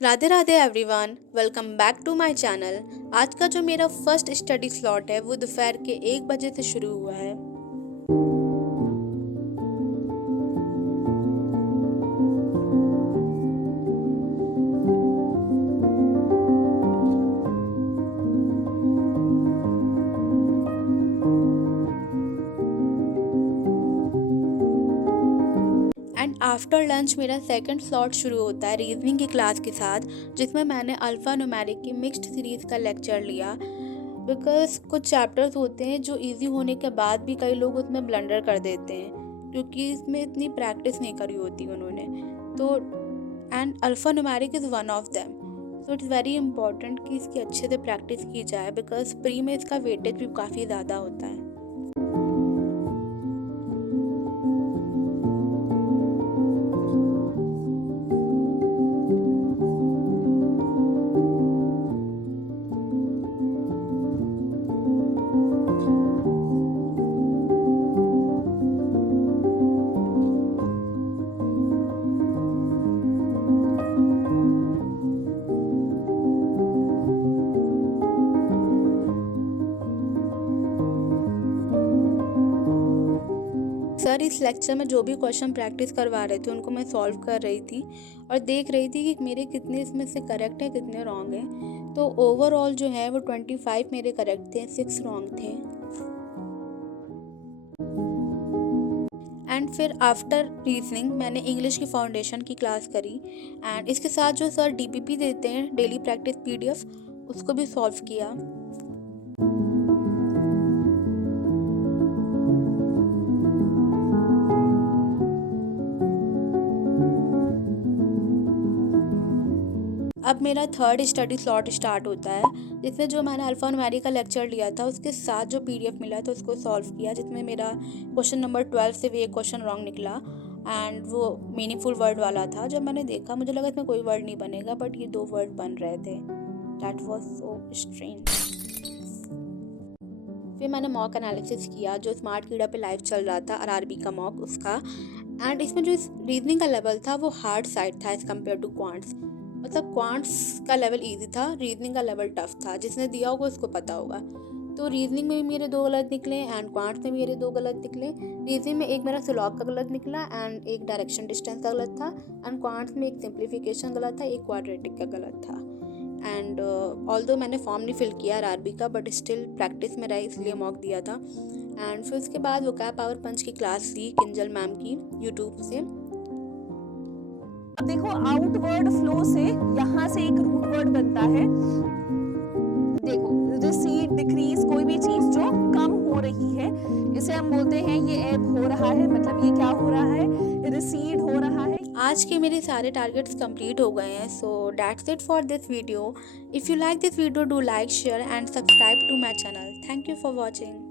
Radhe Radhe everyone, welcome back to my channel. आज का जो मेरा फर्स्ट स्टडी स्लॉट है वो दोपहर के 1 बजे से शुरू हुआ है। एंड आफ्टर लंच मेरा सेकंड स्लॉट शुरू होता है रीजनिंग की क्लास के साथ, जिसमें मैंने अल्फ़ा न्यूमेरिक की मिक्स्ड सीरीज़ का लेक्चर लिया। बिकॉज कुछ चैप्टर्स होते हैं जो इजी होने के बाद भी कई लोग उसमें ब्लंडर कर देते हैं क्योंकि इसमें इतनी प्रैक्टिस नहीं करी होती उन्होंने। तो and alpha numeric is one of them. So it's very important कि इसकी अच्छे से प्रैक्टिस की जाए बिकॉज प्री में इसका वेटेज भी काफ़ी ज़्यादा होता है। सर इस लेक्चर में जो भी क्वेश्चन प्रैक्टिस करवा रहे थे उनको मैं सॉल्व कर रही थी और देख रही थी कि मेरे कितने इसमें से करेक्ट हैं कितने रॉन्ग हैं। तो ओवरऑल जो है वो 25 मेरे करेक्ट थे, 6 रॉन्ग थे। एंड फिर आफ्टर रीजनिंग मैंने इंग्लिश की फाउंडेशन की क्लास करी एंड इसके साथ जो सर डीपीपी देते हैं डेली प्रैक्टिस पीडीएफ उसको भी सॉल्व किया। अब मेरा थर्ड स्टडी स्लॉट स्टार्ट होता है जिसमें जो मैंने अल्फ़ा न्यूमेरिक का लेक्चर लिया था उसके साथ जो पीडीएफ मिला था उसको सॉल्व किया, जिसमें मेरा क्वेश्चन नंबर 12 से भी एक क्वेश्चन रॉन्ग निकला एंड वो मीनिंगफुल वर्ड वाला था। जब मैंने देखा मुझे लगा इसमें कोई वर्ड नहीं बनेगा बट ये 2 वर्ड बन रहे थे। That was so strange. फिर मैंने मॉक एनालिसिस किया जो स्मार्ट कीड़ा पे लाइव चल रहा था, आरआरबी का मॉक उसका। एंड इसमें जो रीजनिंग का लेवल था वो हार्ड साइड था एज़ कम्पेयर टू क्वांट्स। मतलब क्वांट्स का लेवल इजी था, रीजनिंग का लेवल टफ था। जिसने दिया होगा उसको पता होगा। तो रीजनिंग में भी मेरे 2 गलत निकले एंड क्वांट्स में भी मेरे 2 गलत निकले। रीजनिंग में एक मेरा सिलॉग का गलत निकला एंड एक डायरेक्शन डिस्टेंस का गलत था एंड क्वांट्स में एक सिंप्लीफिकेशन गलत था, एक क्वाड्रेटिक का गलत था। एंड ऑल्दो मैंने फॉर्म नहीं फिल किया आरआरबी का बट स्टिल प्रैक्टिस में रहा इसलिए मॉक दिया था। एंड फिर उसके बाद वोकैब पावर पंच की क्लास ली किंजल मैम की यूट्यूब से। अब देखो आउटवर्ड फ्लो से यहाँ से एक रूट वर्ड बनता है। देखो रिसीड डिक्रीज, कोई भी चीज जो कम हो रही है इसे हम बोलते हैं ये एब हो रहा है, मतलब ये क्या हो रहा है, रिसीड हो रहा है। आज के मेरे सारे टारगेट्स कंप्लीट हो गए हैं। So that's it for this video. If you like this video do like share and subscribe to my channel. Thank you for watching.